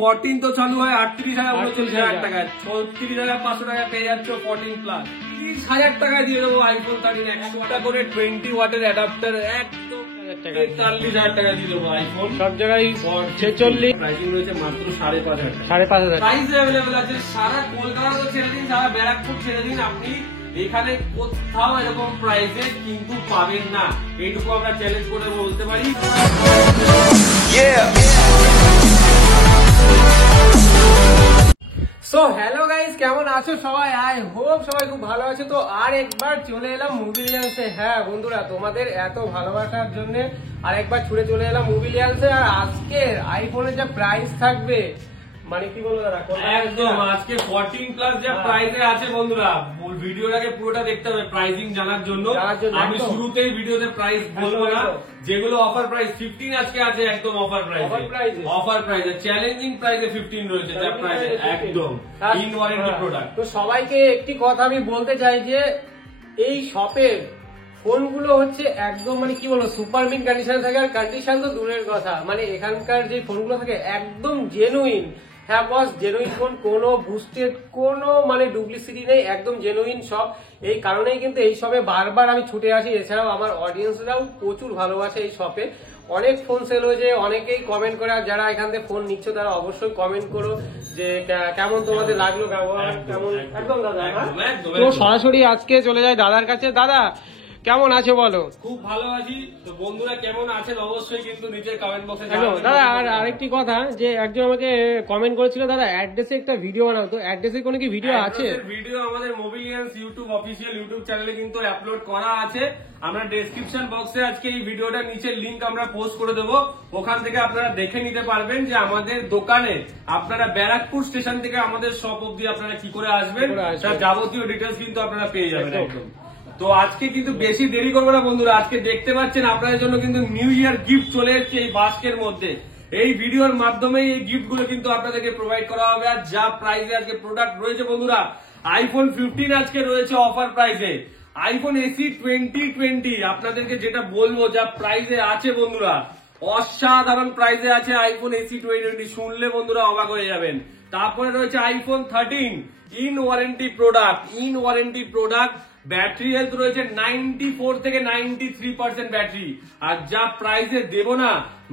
14 তো চালু হয় 38,000 টাকায়, 36,500 টাকা পেয়ে যাচ্ছ 14 প্লাস। 30,000 টাকায় দিয়ে দেবো আইফোন 13 একটা করে 20 ওয়াটের অ্যাডাপ্টার, একদম 43,000 টাকা দিয়ে দেবো আইফোন। সব জায়গায় 46 প্রাইসিং রয়েছে মাত্র 5,500 টাকা। 5,500 প্রাইস অ্যাভেলেবল আছে সারা কলকাতা তো ছেড়ে দিন, সারা ব্যারাকপুর ছেড়ে দিন, আপনি এখানে কোথাও এরকম প্রাইসে কিন্তু পাবেন না, এইটুকু আমরা চ্যালেঞ্জ করে বলতে পারি। সো হ্যালো গাইস, কেমন আছো সবাই? আই হোপ সবাই খুব ভালো আছে। তো আর একবার চলে এলাম মুভিলিয়ান্সে। হ্যাঁ বন্ধুরা, তোমাদের এত ভালোবাসার জন্য আর একবার ছুটে চলে এলাম মুভিলিয়ান্সে। আর আজকের আইফোনের যা প্রাইস থাকবে, মানে কি বলবো দাদা, একদম আজকে 14 প্লাস যা প্রাইসে আছে বন্ধুরা, ভিডিওটাকে পুরোটা দেখতে হবে প্রাইসিং জানার জন্য। আমি শুরুতেই ভিডিওতে প্রাইস বলবো না, যেগুলো অফার প্রাইস 15 আজকে আছে, একদম অফার প্রাইসে চ্যালেঞ্জিং প্রাইসে 15 রয়েছে, যা প্রাইস একদম ইন ওয়ারেন্টি প্রোডাক্ট। তো সবাইকে একটি কথা আমি বলতে চাই যে এই শপের ফোনগুলো হচ্ছে একদম মানে কি বলবো সুপার মিন কন্ডিশন থাকে। আর কন্ডিশন তো দূরের কথা, মানে এখানকার যে ফোনগুলো থাকে একদম জেনুইন। হ্যাঁ বস, জেনুইন ফোন, কোনো বুস্টেড কোনো মানে ডুপ্লিসিটি নেই, একদম জেনুইন সব। এই কারণেই কিন্তু এই শপে বারবার আমি ছুটে আসি। এছাড়াও আমার অডিয়েন্সরাও প্রচুর ভালোবাসে এই শপে। অনেক ফোন সেল হয়েছে, অনেকেই কমেন্ট করে। আর যারা এখান থেকে ফোন নিচ্ছ তারা অবশ্যই কমেন্ট করো যে কেমন তোমাদের লাগলো ব্যবহার, কেমন। একদম দাদা, তো সরাসরি আজকে চলে যায় দাদার কাছে। দাদা কেমন আছো বলো? খুব ভালো আছি। তো বন্ধুরা কেমন আছেন অবশ্যই কিন্তু নিচের কমেন্ট বক্সে জানাবেন। দাদা আর আরেকটি কথা, যে একজন আমাকে কমেন্ট করেছিল দাদা অ্যাড্রেসে একটা ভিডিও বানাও, তো অ্যাড্রেসে কোনো কি ভিডিও আছে? ভিডিও আমাদের মোবিলিয়ান্স ইউটিউব অফিসিয়াল ইউটিউব চ্যানেলে কিন্তু আপলোড করা আছে। আমরা ডেসক্রিপশন বক্সে আজকে এই ভিডিওটার নিচে লিংক আমরা পোস্ট করে দেবো, ওখান থেকে আপনারা দেখে নিতে পারবেন যে আমাদের দোকানে আপনারা ব্যারাকপুর স্টেশন থেকে আমাদের শপ অব্দি আপনারা কি করে আসবেন, তার যাবতীয় ডিটেলস কিন্তু আপনারা পেয়ে যাবেন একদম। তো আজকে কিন্তু বেশি দেরি করবো না বন্ধুরা, আজকে দেখতে পাচ্ছেন আপনাদের জন্য কিন্তু নিউ ইয়ার গিফট চলে এসেছে এই বাস্কের মধ্যে। এই ভিডিওর মাধ্যমে এই গিফট গুলো কিন্তু আপনাদেরকে প্রোভাইড করা হবে। আর যা প্রাইসে আজকে প্রোডাক্ট রয়েছে বন্ধুরা, আইফোন 15 আজকে রয়েছে অফার প্রাইসে, আইফোন এসি 2020 আপনাদেরকে যেটা বলবো যা প্রাইসে আছে বন্ধুরা, অসাধারণ প্রাইসে আছে আইফোন এসি 2020, শুনলে বন্ধুরা অবাক হয়ে যাবেন। তারপরে রয়েছে iPhone 13 in warranty product, battery health রয়েছে 94 থেকে 93% ব্যাটারি। আর যা প্রাইসে দেবো না,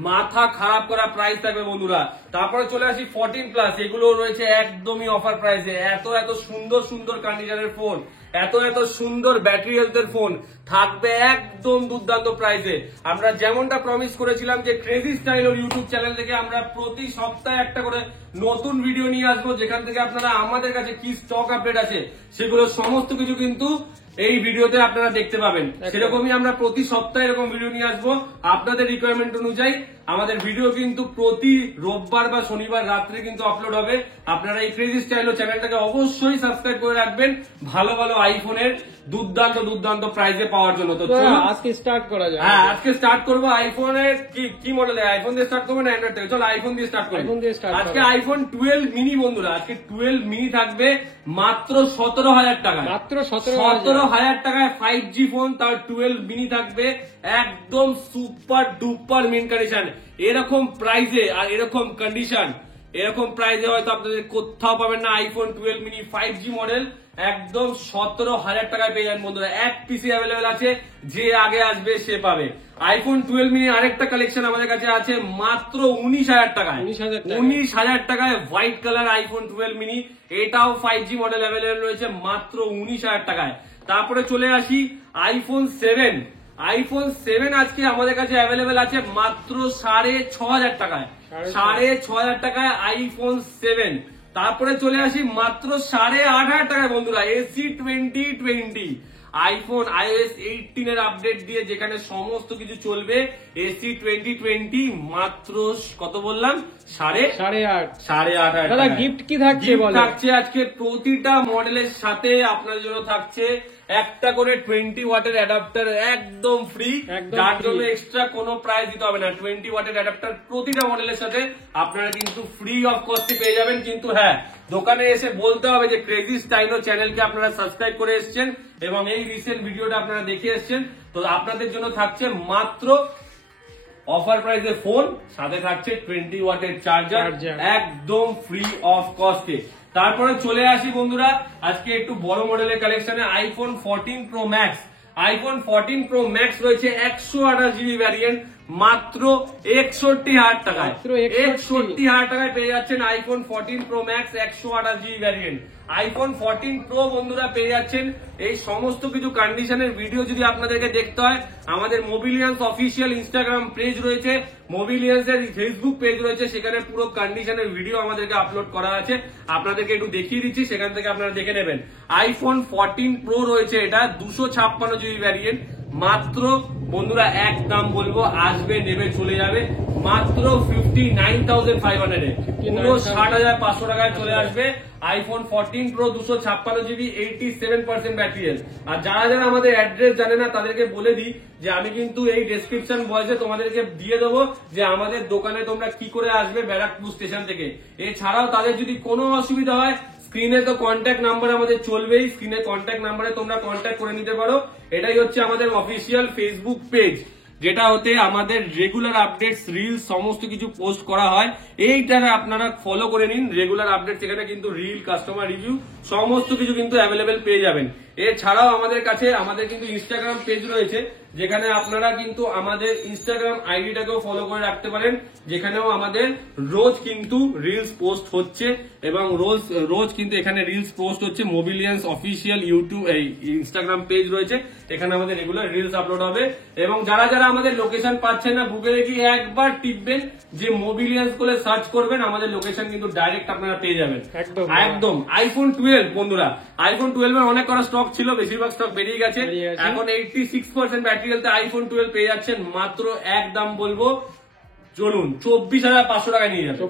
মাথা খারাপ করা প্রাইস থাকবে বন্ধুরা। তারপরে চলে আসি 14 প্লাস, এগুলো রয়েছে একদমই অফার প্রাইসে। এত সুন্দর সুন্দর কন্ডিশনের ফোন, এত সুন্দর ব্যাটারি হেলথের ফোন থাকবে একদম দুর্দান্ত প্রাইসে। আমরা যেমনটা প্রমিস করেছিলাম যে ক্রেজি স্টাইল ইউটিউব চ্যানেল থেকে আমরা প্রতি সপ্তাহে একটা করে নতুন ভিডিও নিয়ে আসবো, যেখান থেকে আপনারা আমাদের কাছে কি স্টক আপডেট আছে সেগুলো সমস্ত কিছু কিন্তু এই ভিডিওতে আপনারা দেখতে পাবেন। সেরকমই আমরা প্রতি সপ্তাহে এরকম ভিডিও নিয়ে আসবো আপনাদের রিকোয়ারমেন্ট অনুযায়ী। আমাদের ভিডিও কিন্তু প্রতি রোববার বা শনিবার রাত্রে কিন্তু আপলোড হবে। আপনারা এই ক্রেজি স্টাইল চ্যানেলটাকে অবশ্যই সাবস্ক্রাইব করে রাখবেন ভালো ভালো আইফোনের দুর্দান্ত প্রাইজে পাওয়ার জন্য। তো আজকে স্টার্ট করা যায়। হ্যাঁ, আজকে স্টার্ট করবো আইফোনের কি মডেল, আইফোন দিয়ে স্টার্ট করবো না অ্যান্ড্রয়েড থেকে? চলো আইফোন দিয়ে স্টার্ট করবো। আজকে আইফোন 12 মিনি বন্ধুরা, আজকে 12 মিনি থাকবে মাত্র 17,000 টাকায়। মাত্র 17,000 টাকায় 5G ফোন, তার 12 মিনি থাকবে একদম সুপার ডুপার মিন কন্ডিশন। এরকম প্রাইসে আর এরকম কন্ডিশন, এরকম প্রাইসে হয়তো আপনাদের কোথাও পাবেন না। আইফোন 12 মিনি 5G মডেল একদম 17,000 টাকায় পেয়ে যান বন্ধুরা। এক পিসি অ্যাভেলেবেল আছে, যে আগে আসবে সে পাবে। আইফোন 12 মিনি আরেকটা কালেকশন আমাদের কাছে আছে মাত্র 19,000 টাকায়। 19,000 টাকায় হোয়াইট কালার আইফোন 12 মিনি, এটাও 5G মডেল অ্যাভেলেবেল রয়েছে মাত্র 19,000 টাকায়। তারপরে চলে আসি আইফোন 7 আজকে আমাদের কাছে অ্যাভেলেবেল আছে মাত্র 6,500 টাকায়। 6,500 টাকায় আইফোন 7। তারপরে চলে আসি মাত্র 8,500 টাকায় বন্ধুরা এসি 2020 আইফোন iOS 18 এর আপডেট দিয়ে যেখানে সমস্ত কিছু চলবে। এসি 2020 মাত্র কত বললাম? 8,500। দাদা গিফট কি থাকছে বলো? থাকছে আজকে প্রতিটা মডেলের সাথে আপনার জন্য থাকছে একটা করে 20 ওয়াটের অ্যাডাপ্টার একদম ফ্রি, যার জন্য এক্সট্রা কোনো প্রাইস দিতে হবে না। 20 ওয়াটের অ্যাডাপ্টার প্রতিটা মডেলের সাথে আপনারা কিন্তু ফ্রি অফ কস্টে পেয়ে যাবেন। কিন্তু হ্যাঁ, দোকানে এসে বলতে হবে যে ক্রেজি স্টাইলো চ্যানেলকে আপনারা সাবস্ক্রাইব করে এসেছেন এবং এই রিসেন্ট ভিডিওটা আপনারা দেখে এসেছেন। তো আপনাদের জন্য থাকছে মাত্র অফার প্রাইসে ফোন, সাথে থাকছে 20 ওয়াটের চার্জার, একদম ফ্রি অফ কস্টে। তারপরে চলে আসি বন্ধুরা আজকে একটু বড় মডেলের কালেকশনে, iPhone 14 pro max. IPhone 14 pro max রয়েছে 128 জিবি ভ্যারিয়েন্ট মাত্র 61,000 টাকায়। 61,000 টাকায় পেয়ে যাচ্ছেন iPhone 14 pro max 128 GB variant. IPhone 14 pro বন্ধুরা পেয়ে যাচ্ছেন। এই সমস্ত কিছু কন্ডিশনের ভিডিও যদি আপনাদেরকে দেখতে হয়, আমাদের মোবিলিয়ান্স অফিসিয়াল ইনস্টাগ্রাম পেজ রয়েছে, মোবিলিয়ান্স এর ফেসবুক পেজ রয়েছে, সেখানে পুরো কন্ডিশনের ভিডিও আমাদেরকে আপলোড করা আছে। আপনাদেরকে একটু দেখিয়ে দিচ্ছি, সেখান থেকে আপনারা দেখে নেবেন। আইফোন 14 প্রো রয়েছে এটা 256 জিবি ভ্যারিয়েন্ট মাত্র বন্ধুরা এক দাম বলবো, আসবে নেবে চলে যাবে মাত্র 59,500 এ, পুরো 60,500 টাকায় চলে আসবে iPhone 14 pro 256 GB 87% battery health. আর যারা যারা আমাদের অ্যাড্রেস জানে না তাদেরকে বলে দিই যে আমি কিন্তু এই ডেসক্রিপশন বক্সে তোমাদেরকে দিয়ে দেবো যে আমাদের দোকানে তোমরা কি করে আসবে ব্যারাকপুর স্টেশন থেকে। এছাড়াও তাদের যদি কোনো অসুবিধা হয়, স্ক্রিনে তো কন্ট্যাক্ট নাম্বার আমাদের চলবেই, স্ক্রিনে কন্ট্যাক্ট নাম্বারে তোমরা কন্ট্যাক্ট করে নিতে পারো। এটাই হচ্ছে আমাদের অফিসিয়াল ফেসবুক পেজ, যেটা হতে আমাদের রেগুলার আপডেটস, রিল সমস্ত কিছু পোস্ট করা হয়। এইটাকে আপনারা ফলো করে নিন, রেগুলার আপডেটস। এখানে কিন্তু রিল, কাস্টমার রিভিউ সমস্ত কিছু কিন্তু অ্যাভেলেবেল পেয়ে যাবেন। এছাড়াও আমাদের কাছে আমাদের কিন্তু ইনস্টাগ্রাম পেজ রয়েছে, যেখানে আপনারা কিন্তু আমাদের ইনস্টাগ্রাম আইডিটাকেও ফলো করে রাখতে পারেন, যেখানেও আমাদের রোজ কিন্তু রিলস পোস্ট হচ্ছে এবং রোজ কিন্তু এখানে রিলস পোস্ট হচ্ছে। মোবিলিয়ান্স অফিসিয়াল ইউটিউব এই ইনস্টাগ্রাম পেজ রয়েছে, এখানে আমাদের রেগুলার রিলস আপলোড হবে। এবং যারা যারা আমাদের লোকেশন পাচ্ছেন না, গুগলে গিয়ে একবার টিপবেন যে মোবিলিয়ান্স বলে সার্চ করবেন, আমাদের লোকেশন কিন্তু ডাইরেক্ট আপনারা পেয়ে যাবেন একদম। আইফোন 12 বন্ধুরা, আইফোন 12 এর অনেক করা স্টক ছিল, বেশিরভাগ স্টক বেরিয়ে গেছে। এখন 86% ব্যাটারি হেলথে আইফোন 12 পেয়ে যাচ্ছেন মাত্র এক দাম বলবো, চলুন 24,500 টাকায় নিয়ে যাবেন।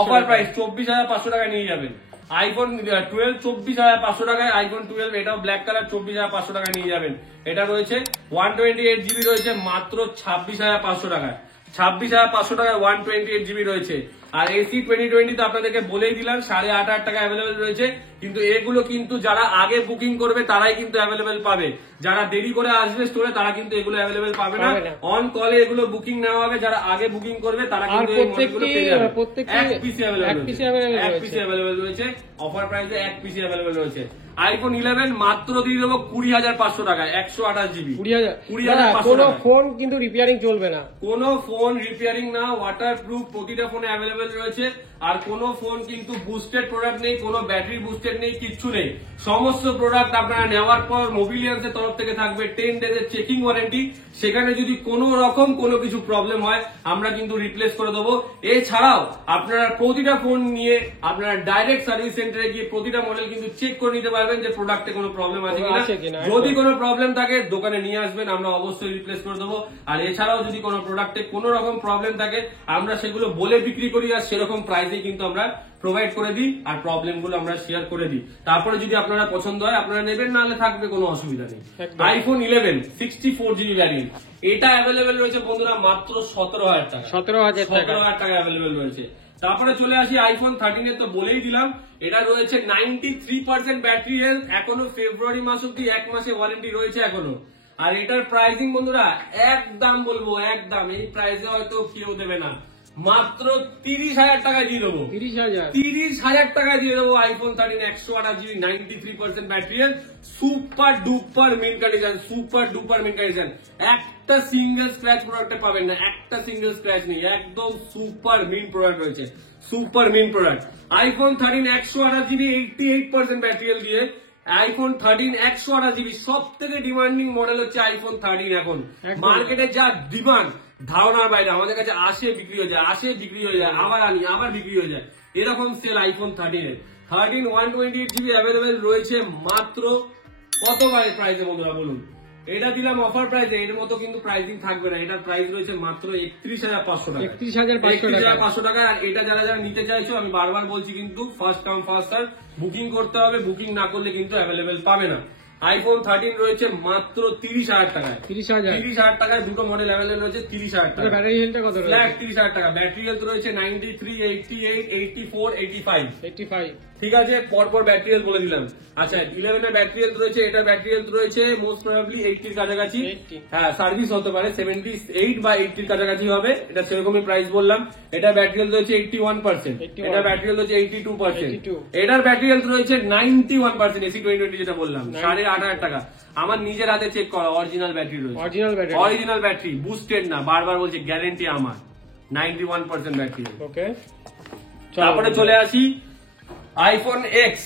অফার প্রাইস 24,500 টাকায় নিয়ে যাবেন আইফোন 12, 24,500 টাকায় আইফোন 12। এটাও ব্ল্যাক কালার, 24,500 টাকায় নিয়ে যাবেন। এটা রয়েছে 128 জিবি রয়েছে মাত্র 26,500 টাকায়। 26,500 টাকায় 128 জিবি রয়েছে। আর এসি 2020 তো আপনাদেরকে বলেই দিলাম 8,500 টাকা অ্যাভেলেবেল রয়েছে। কিন্তু এগুলো কিন্তু যারা আগে বুকিং করবে তারাই কিন্তু অ্যাভেলেবেল পাবে, যারা দেরি করে আসবে স্টোরে তারা কিন্তু এগুলো অ্যাভেলেবেল পাবে না। অন কলে এগুলো বুকিং নেওয়া হবে, যারা আগে বুকিং করবে তারা কিন্তু এই মডেলগুলো পেয়ে যাবে। এক পিসি অ্যাভেলেবেল রয়েছে, অফার প্রাইসে এক পিসি অ্যাভেলেবেল রয়েছে। আইফোন 11 মাত্র দিয়ে দেবো 20,500 টাকায় 128 জিবি। 20,500 কোনো ফোন কিন্তু রিপেয়ারিং চলবে না, কোনো ফোন রিপেয়ারিং না, ওয়াটার প্রুফ প্রতিটা ফোনে অ্যাভেলেবেল রয়েছে। আর কোনো ফোন কিন্তু বুস্টেড প্রোডাক্ট নেই, কোনো ব্যাটারি বুস্টেড নেই, কিচ্ছু নেই। সমস্ত প্রোডাক্ট আপনারা নেওয়ার পর মোবিলিয়ান্সের তরফ থেকে থাকবে 10 ডেজের চেকিং ওয়ারেন্টি। সেখানে যদি কোনো রকম কোনো কিছু প্রবলেম হয় আমরা কিন্তু রিপ্লেস করে দেবো। এছাড়াও আপনারা প্রতিটা ফোন নিয়ে আপনারা ডাইরেক্ট সার্ভিস সেন্টারে গিয়ে প্রতিটা মডেল কিন্তু চেক করে নিতে পারবেন যে প্রোডাক্টে কোনো প্রবলেম আছে কিনা। যদি কোনো প্রবলেম থাকে দোকানে নিয়ে আসবেন, আমরা অবশ্যই রিপ্লেস করে দেবো। আর এছাড়াও যদি কোনো প্রোডাক্টে কোনো রকম প্রবলেম থাকে আমরা সেগুলো বলে বিক্রি করি, আর সেরকম প্রাইসে কিন্তু আমরা প্রোভাইড করে দিই, আর প্রবলেম গুলো আমরা শেয়ার করে দিই। তারপরে যদি আপনারা পছন্দ হয় আপনারা নেবেন, নাহলে থাকবে, কোনো অসুবিধা নেই। আইফোন 11 64 জিবি ভ্যারিয়েন্ট, এটা অ্যাভেলেবেল রয়েছে বন্ধুরা মাত্র 17,000 টাকা। 17,000 টাকা অ্যাভেলেবেল রয়েছে। তারপরে চলে আসি আইফোন 13 এর, তো বলেই দিলাম এটা রয়েছে 93% ব্যাটারি হেলথ, এখনো ফেব্রুয়ারি মাস অব্দি 1 মাসে ওয়ারেন্টি রয়েছে এখনো। আর এটার প্রাইসিং বন্ধুরা একদম বলবো, একদম এই প্রাইসে হয়তো কেউ দেবে না, মাত্র 30,000 টাকায় দিয়ে দেবো। 30,000 টাকায় দিয়ে দেবো iPhone 13 128 GB 93% battery health, super duper mint condition, super duper mint condition. একটা সিঙ্গেল স্ক্র্যাচ প্রোডাক্টে পাবেন না, একটা সিঙ্গেল স্ক্র্যাচ নেই, একদম সুপার মিন প্রোডাক্ট রয়েছে, super mint product. IPhone 13 128 GB 88% battery health দিয়ে আইফোন 13 128 জিবি সব থেকে ডিমান্ডিং মডেল হচ্ছে আইফোন 13। এখন মার্কেটে যা ডিমান্ড ধারণার বাইরে, আমাদের কাছে আসে বিক্রি হয়ে যায়, আসে বিক্রি হয়ে যায়, আবার আনি আবার বিক্রি হয়ে যায়, এরকম সেল আইফোন 13 এর। 13 128 জিবি অ্যাভেলেবেল রয়েছে মাত্র কত প্রাইসে বন্ধুরা বলুন? এটা দিলাম অফার প্রাইসে, এর মতো কিন্তু প্রাইসিং থাকবে না। এটার প্রাইস রয়েছে মাত্র 31,500 টাকা। 31,500 টাকা। আর এটা যারা যারা নিতে চাইছো আমি বারবার বলছি কিন্তু first come first serve, booking করতে হবে, বুকিং না করলে কিন্তু অ্যাভেলেবেল পাবে না। আইফোন 13 রয়েছে মাত্র 30,000 টাকায়। 30,000 30,000 টাকায় দুটো মডেল অ্যাভেলেবল রয়েছে 30,000 টাকা। ব্যাটারি হেলথটা কত রয়েছে? ফ্ল্যাট 30,000 টাকা। ব্যাটারি হেলথ রয়েছে 93, 88, 84, 85। 85 ঠিক আছে, পরপর ব্যাটারি হেলথ বলে দিলাম। আচ্ছা 11 এর ব্যাটারি হেলথ রয়েছে, এটার ব্যাটারি হেলথ রয়েছে মোস্ট প্রবাবলি 80 এর কাছাকাছি। 80 হ্যাঁ, সার্ভিস হতে পারে 78 বা 80 এর কাছাকাছি হবে, এটা সেরকমই প্রাইস বললাম। এটা ব্যাটারি হেলথ রয়েছে 81%, এটা ব্যাটারি হেলথ রয়েছে 82%, এটার ব্যাটারি হেলথ রয়েছে 91%। এসি 2020 যেটা বললাম 8,500 টাকা। আমার নিজের হাতে চেক করা অরিজিনাল ব্যাটারি রয়েছে, অরিজিনাল ব্যাটারি, বুস্টেড না, বারবার বলছে গ্যারেন্টি আমার, 91% ব্যাটারি। ওকে, তারপরে চলে আসি iPhone x.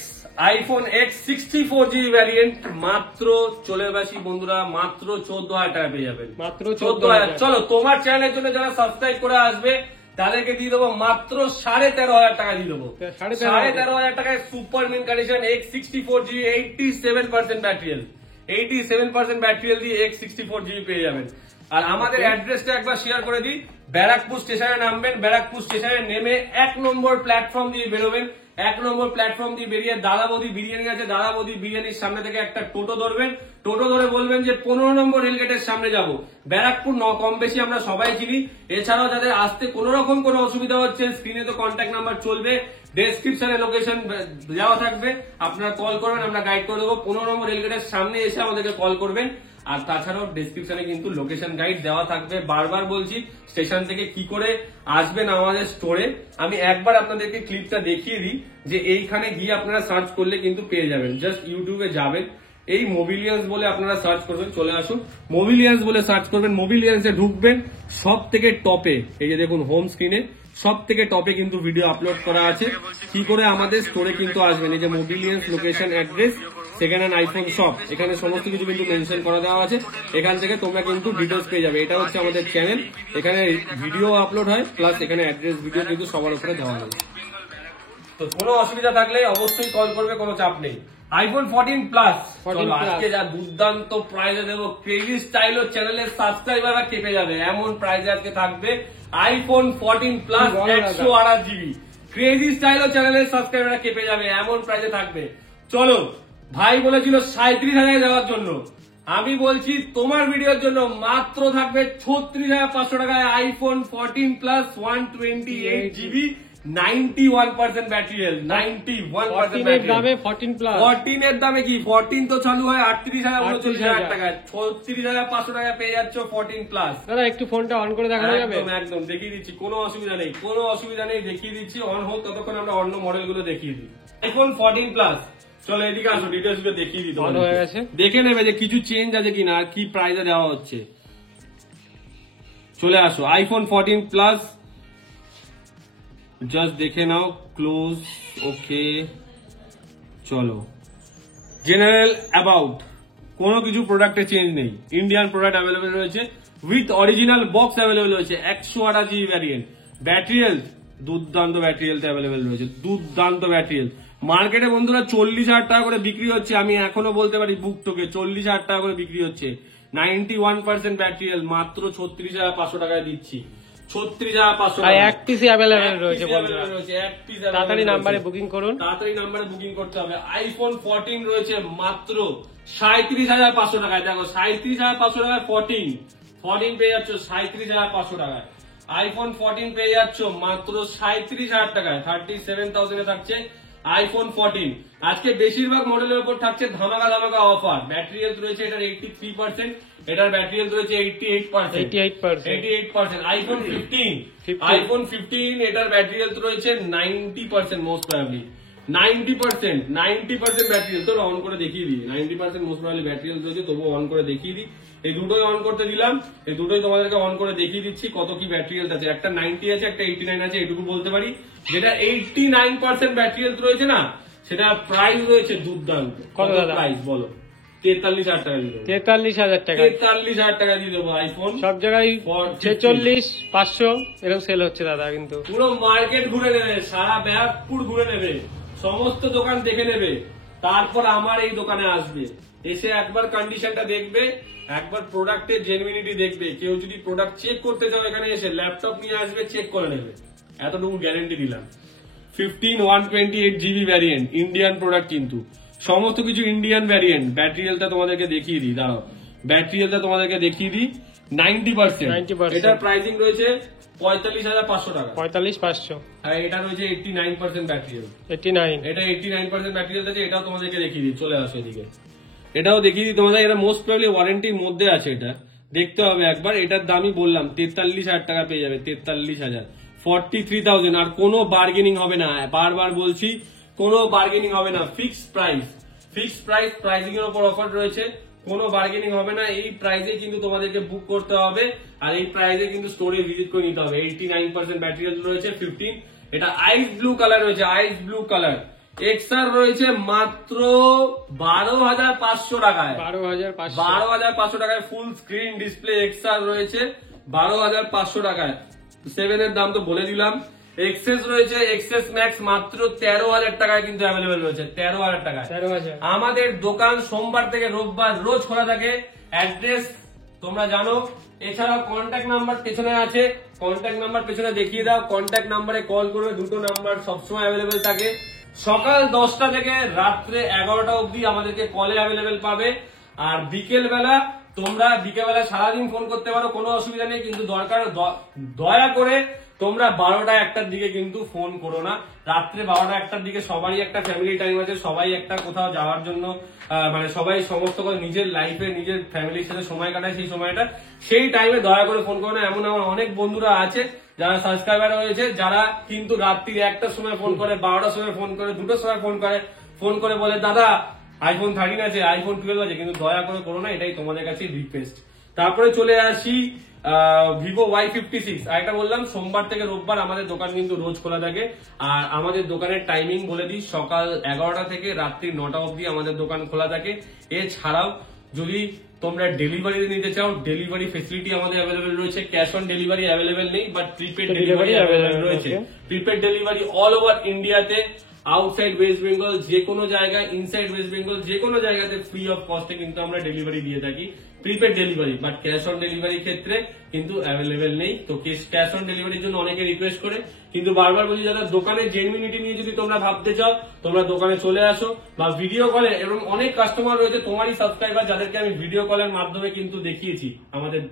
IPhone x 64GB variant মাত্র, চলে আসি বন্ধুরা, মাত্র 14,000 টাকা পেয়ে যাবেন। মাত্র 14,000। চলো তোমার চ্যানেলের জন্য যারা সাবস্ক্রাইব করে আসবে তাদেরকে দিয়ে দেবো মাত্র 13,500 টাকা দিয়ে দেবো। 13,500 টাকায় super mint condition x 64GB 87% battery health, 87% battery health দিয়ে এক্স 64GB পেয়ে যাবেন। আর আমাদের অ্যাড্রেসটা একবার শেয়ার করে দিই। ব্যারাকপুর স্টেশনে নামবেন, ব্যারাকপুর স্টেশনে নেমে 1 নম্বর প্ল্যাটফর্ম দিয়ে বেরোবেন। 1 নম্বর প্ল্যাটফর্ম দিয়ে বেরিয়ে দাদা বৌদি বিরিয়ানি আছে, দাদা বৌদি বিরিয়ানির সামনে থেকে একটা টোটো ধরবেন। টোটো ধরে বলবেন যে 15 নম্বর রেলগেটের সামনে যাব। ব্যারাকপুর কম বেশি আমরা সবাই চিনি। এছাড়াও যাদের আসতে কোন রকম কোনো অসুবিধা হচ্ছে, স্ক্রিনে তো কন্ট্যাক্ট নাম্বার চলবে, ডেসক্রিপশনে লোকেশন দেওয়া থাকবে, আপনারা কল করবেন, আমরা গাইড করে দেবো। 15 নম্বর রেলগেটের সামনে এসে আমাদেরকে কল করবেন। আর তাছাড়াও ডেসক্রিপশনে কিন্তু লোকেশন গাইড দেওয়া থাকবে। বারবার বলছি, স্টেশন থেকে কি করে আসবেন আমাদের স্টোরে, আমি একবার আপনাদেরকে ক্লিপটা দেখিয়ে দিই যে এইখানে গিয়ে আপনারা সার্চ করলে কিন্তু পেয়ে যাবেন। জাস্ট ইউটিউবে যাবেন, এই মোবিলিয়ান্স বলে আপনারা সার্চ করবেন, চলে আসুন, মোবিলিয়ান্স বলে সার্চ করবেন, মোবিলিয়ান্সে ঢুকবেন, সব থেকে টপে এই যে দেখুন হোম স্ক্রিনে সব থেকে টপে কিন্তু ভিডিও আপলোড করা আছে কি করে আমাদের স্টোরে কিন্তু আসবেন। এই যে Mobilians location address, second hand iPhone shop, এখানে সমস্ত কিছু কিন্তু মেনশন করা দেওয়া আছে। এখান থেকে তোমরা কিন্তু ডিটেলস পেয়ে যাবে। এটা হচ্ছে আমাদের চ্যানেল, এখানে ভিডিও আপলোড হয়, প্লাস এখানে অ্যাড্রেস ভিডিও কিন্তু সবার উপরে দেওয়া হবে। তো কোনো অসুবিধা থাকলে অবশ্যই কল করবে, কোনো চাপ নেই। আইফোন 14 প্লাস আজকে যা দুর্দান্ত প্রাইজে দেবো, ক্রেজি স্টাইল ও চ্যানেলের সাবস্ক্রাইবাররা কেঁপে যাবে এমন প্রাইজে আজকে থাকবে। IPhone 14 plus 128GB, crazy style ও চ্যানেলের সাবস্ক্রাইবাররা কেঁপে যাবে এমন প্রাইজে থাকবে। চলো, ভাই বলেছিল 37,000 দেওয়ার জন্য, আমি বলছি তোমার ভিডিওর জন্য মাত্র থাকবে 36,500 টাকায় iPhone 14 plus 128GB 91% battery health, 91% battery দামে 14 এর দামে কি 14 তো চালু হয় 38,000 টাকায়, 36,500 টাকায় পেয়ে যাচ্ছ 14 প্লাস। দাদা একটু ফোনটা অন করে দেখানো যাবে? একদম দেখিয়ে দিচ্ছি, কোনো অসুবিধা নেই, কোনো অসুবিধা নেই, দেখিয়ে দিচ্ছি। অন হোক ততক্ষণ আমরা অন্য মডেল গুলো দেখিয়ে দিই। আইফোন 14 প্লাস, চলো এদিকে আসো, ডিটেলস গুলো দেখিয়ে দিই, দেখে নেবে যে কিছু চেঞ্জ আছে কিনা আর কি প্রাইসে দেওয়া হচ্ছে। চলে আসো, আইফোন 14 প্লাস জাস্ট দেখে নাও, ক্লোজ, ওকে। চলো, জেনারেল অ্যাবাউট, কোনো কিছু প্রোডাক্টে চেঞ্জ নেই, ইন্ডিয়ান প্রোডাক্ট অ্যাভেলেবেল রয়েছে, উইথ অরিজিনাল বক্স অ্যাভেলেবেল রয়েছে, 128GB ভ্যারিয়েন্ট, ব্যাটারি হেলথ দুর্দান্ত, ব্যাটারি হেলথ অ্যাভেলেবেল রয়েছে, দুর্দান্ত ব্যাটারি হেলথ। মার্কেটে বন্ধুরা 40,000 টাকা করে বিক্রি হচ্ছে, আমি এখনো বলতে পারি বুক টোকে 40,000 টাকা করে বিক্রি হচ্ছে। 91% ব্যাটারি হেলথ মাত্র 36,500 টাকায় দিচ্ছি। 36,500 টাকা এক পিসি অ্যাভেলেবেল রয়েছে বন্ধুরা, তাড়াতাড়ি নাম্বারে বুকিং করুন, তাড়াতাড়ি নাম্বারে বুকিং করতে হবে। আইফোন 14 রয়েছে মাত্র 37,500 টাকায়। দেখো 37,500 টাকায় 14 পেয়ে যাচ্ছ 37,500 টাকায়। আইফোন 14 পেয়ে যাচ্ছ মাত্র 37,000 টাকায়, 37,000 এ থাকছে আইফোন 14। আজকে বেশিরভাগ মডেলের উপর থাকছে ধামাকা ধামাকা অফার। ব্যাটারি হেলথ রয়েছে এটার 83%, এটার ব্যাটারি হেলথ রয়েছে 88%। আইফোন 15 এটার ব্যাটারি হেলথ রয়েছে 90% মোস্ট প্রবাবলি, 90% ব্যাটারি হেলথ। তোর অন করে দেখিয়ে দিই, 90% মোস্ট প্রবাবলি ব্যাটারি হেলথ রয়েছে, তবুও অন করে দেখিয়ে দিই। এই দুটোই অন করতে দিলাম, এই দুটোই তোমাদেরকে অন করে দেখিয়ে দিচ্ছি কত কি ব্যাটারি হেলথ আছে। একটা 90 আছে, একটা 89 আছে, এটুকু বলতে পারি। যেটা 89% ব্যাটারি হেলথ রয়েছে না, সেটা প্রাইস রয়েছে দুর্দান্ত। কত প্রাইস বলো? 43,000 টাকা দিয়ে দেবো। 43,000 টাকা, 43,000 টাকা দিয়ে দেবো আইফোন। সব জায়গায় 46,500 এরকম সেল হচ্ছে দাদা, কিন্তু পুরো মার্কেট ঘুরে নেবে, সারা ব্যারাকপুর ঘুরে নেবে, সমস্ত দোকান দেখে নেবে, তারপর আমার এই দোকানে আসবে, এসে একবার কন্ডিশনটা দেখবে, একবার প্রোডাক্টের জেনুইনিটি দেখবে। কেউ যদি প্রোডাক্ট চেক করতে চাও এখানে এসে ল্যাপটপ নিয়ে আসবে, চেক করে নেবে, এতটুকু গ্যারেন্টি দিলাম। 15 128GB ভ্যারিয়েন্ট, ইন্ডিয়ান প্রোডাক্ট কিন্তু সমস্ত কিছু ইন্ডিয়ান ভ্যারিয়েন্ট। ব্যাটারি হেলথটা তোমাদেরকে দেখিয়ে দিই, দাঁড়াও ব্যাটারি হেলথটা তোমাদেরকে দেখিয়ে দিই। 90%, 90%। এটার প্রাইসিং রয়েছে 45,500 টাকা। 45,500। আর এটা রয়েছে 89% ব্যাটারি হেলথ। 89। এটা 89% ব্যাটারি হেলথ আছে। এটাও তোমাদেরকে দেখিয়ে দিই, চলে আসো এদিকে। এটাও দেখিয়ে দিই তোমাদের, এটা মোস্ট প্রবাবলি ওয়ারেন্টির মধ্যে আছে। এটা দেখতে হবে একবার। এটার দামই বললাম 43,000 টাকা পেয়ে যাবে, 43,000, 43,000। আর কোনো বার্গেনিং হবে না, বারবার বলছি কোনো বার্গেনিং হবে না। Fixed price, fixed price, pricing এর উপর অফার রয়েছে, কোনো বার্গেনিং হবে না। এই প্রাইসে কিন্তু তোমাদেরকে বুক করতে হবে, আর এই প্রাইসে কিন্তু স্টোরে ভিজিট করে নিতে হবে। 89% ব্যাটারি হেলথ রয়েছে, 15। এটা আইস ব্লু কালার রয়েছে, আইস ব্লু কালার। এক্সআর রয়েছে মাত্র 12,500 টাকায়। 12,500। 12,500 টাকায় ফুল স্ক্রিন ডিসপ্লে এক্সআর রয়েছে 12,500 টাকায়। 7 এর দাম তো বলে দিলাম। এক্সেস রয়েছে, এক্সেস ম্যাক্স মাত্র 13,000 টাকায় কিন্তু অ্যাভেলেবেল রয়েছে, 13,000 টাকায়। 13,000। আমাদের দোকান সোমবার থেকে রোববার রোজ খোলা থাকে। অ্যাড্রেস তোমরা জানো। এছাড়াও কন্ট্যাক্ট নাম্বার পেছনে আছে, কন্ট্যাক্ট নাম্বার পেছনে দেখিয়ে দাও। কন্ট্যাক্ট নাম্বারে কল করবে, দুটো নাম্বার সবসময় অ্যাভেলেবেল থাকে। সকাল 10টা থেকে রাত্রে 11টা অবধি আমাদেরকে কলে অ্যাভেলেবেল পাবে। আর বিকেল বেলা তোমরা বিকেলবেলা সারাদিন ফোন করতে পারো, কোনো অসুবিধা নেই। কিন্তু দরকার দয়া করে তোমরা 12টা 1টার দিকে কিন্তু ফোন করো না। রাত্রে 12টা 1টার দিকে সবারই একটা ফ্যামিলি টাইম আছে, সবাই একটা কোথাও যাওয়ার জন্য মানে সবাই সমস্ত নিজের লাইফে নিজের ফ্যামিলির সাথে সময় কাটায়, সেই সময়টা সেই টাইমে দয়া করে ফোন করো না। এমন আমার অনেক বন্ধুরা আছে যারা সাবস্ক্রাইবার হয়েছে, যারা কিন্তু রাত্রির 1টার সময় ফোন করে, 12টার সময় ফোন করে, 2টার সময় ফোন করে বলে দাদা আইফোন 13 আছে, আইফোন 12 আছে। কিন্তু দয়া করে করো না, এটাই তোমাদের কাছে রিকোয়েস্ট। তারপরে চলে আসি ভিভো Y56। আর একটা বললাম সোমবার থেকে রোববার আমাদের দোকান কিন্তু রোজ খোলা থাকে। আর আমাদের দোকানের টাইমিং বলে দিই, সকাল 11টা থেকে রাত্রি 9টা অবধি আমাদের দোকান খোলা থাকে। এছাড়াও যদি তোমরা ডেলিভারি নিতে চাও, ডেলিভারি ফেসিলিটি আমাদের অ্যাভেলেবেল রয়েছে। ক্যাশ অন ডেলিভারি অ্যাভেলেবেল নেই, বাট প্রিপেড ডেলিভারি অ্যাভেলেবেল রয়েছে। প্রিপেড ডেলিভারি অল ওভার ইন্ডিয়াতে, আউটসাইড ওয়েস্ট বেঙ্গল যে কোনো জায়গায়, ইনসাইড ওয়েস্ট বেঙ্গল যে কোনো জায়গাতে ফ্রি অফ কস্টে কিন্তু আমরা ডেলিভারি দিয়ে থাকি। Prepaid delivery, but cash on delivery ক্ষেত্রে কিন্তু অ্যাভেলেবেল নেই। তো ক্যাশ অন ডেলিভারির জন্য অনেকে রিকোয়েস্ট করে, কিন্তু বারবার বলি যারা দোকানের জেনুইনিটি নিয়ে যদি তোমরা ভাবতে চাও, তোমরা দোকানে চলে আসো বা ভিডিও কলে। এবং অনেক কাস্টমার রয়েছে তোমারই সাবস্ক্রাইবার, যাদেরকে আমি ভিডিও কলের মাধ্যমে কিন্তু দেখিয়েছি আমাদের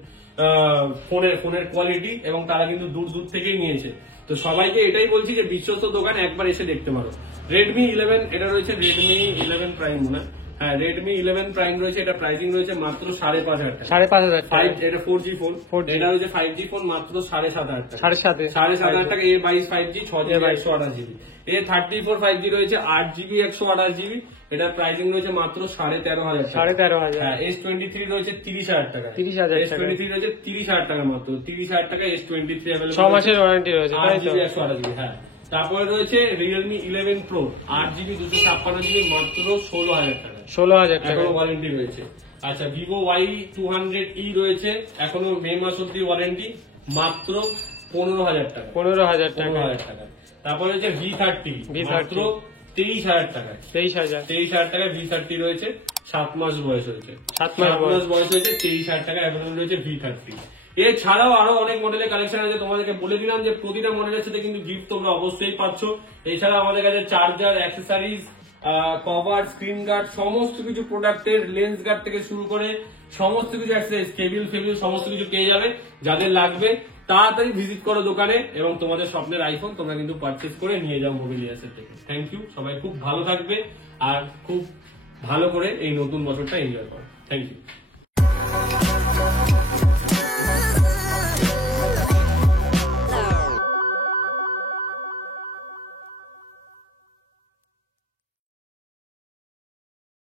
ফোনের কোয়ালিটি, এবং তারা কিন্তু দূর দূর থেকেই নিয়েছে। তো সবাইকে এটাই বলছি যে বিশ্বস্ত দোকান একবার এসে দেখতে পারো। রেডমি 11, এটা রয়েছে রেডমি 11 প্রাইম না, হ্যাঁ রেডমি 11 প্রাইম রয়েছে। এটা প্রাইসিং রয়েছে মাত্র 5,500 টাকা। 5,500। এটা 4G ফোন, এটা রয়েছে 5G ফোন মাত্র 7,500 টাকা। 7,500 টাকা। A22 5G 6GB 128GB। A34 5G রয়েছে 8GB 128GB। এটার প্রাইসিং রয়েছে মাত্র 13,500 টাকা। 13,500। হ্যাঁ S23 রয়েছে 30,000 টাকা। 30,000 টাকা। S23 রয়েছে 30,000 টাকা মাত্র, 30,000 টাকা S23 অ্যাভেলেবল। 6 মাসের ওয়ারেন্টি রয়েছে, তাই তো? 8GB 128GB। হ্যাঁ, তারপরে রয়েছে Realme 11 Pro 8GB 256GB মাত্র 16,000 টাকা। 16,000 টাকা এখনো ওয়ারেন্টি রয়েছে। আচ্ছা, Vivo Y200e রয়েছে, এখনো মে মাস অব্দি ওয়ারেন্টি, মাত্র 15,000 টাকা। 15,000 টাকা। 15,000 টাকা। তারপরে রয়েছে V30 মাত্র 23,000 টাকায়। 23,000 টাকা V30 রয়েছে, 7 মাস বয়স হয়েছে। 7 মাস বয়স হয়েছে, 23,000 টাকা অ্যাভেলেবল রয়েছে V30। এছাড়াও আরো অনেক মডেলের কালেকশন আছে। তোমাদেরকে বলে দিলাম যে প্রতিটা মডেলের সাথে কিন্তু গিফট তোমরা অবশ্যই পাচ্ছ। এছাড়া আমাদের কাছে charger, accessories, cover, screen guard, সমস্ত কিছু প্রোডাক্টের লেন্স গার্ড থেকে শুরু করে সমস্ত কিছু অ্যাক্সেসরিজ, কেবিল সমস্ত কিছু পেয়ে যাবে। যাদের লাগবে তাড়াতাড়ি ভিজিট করো দোকানে, এবং তোমাদের স্বপ্নের আইফোন তোমরা কিন্তু পারচেজ করে নিয়ে যাও মোবিলিয়াসের থেকে। থ্যাংক ইউ, সবাই খুব ভালো থাকবে আর খুব ভালো করে এই নতুন বছরটা এনজয় করো। Thank you.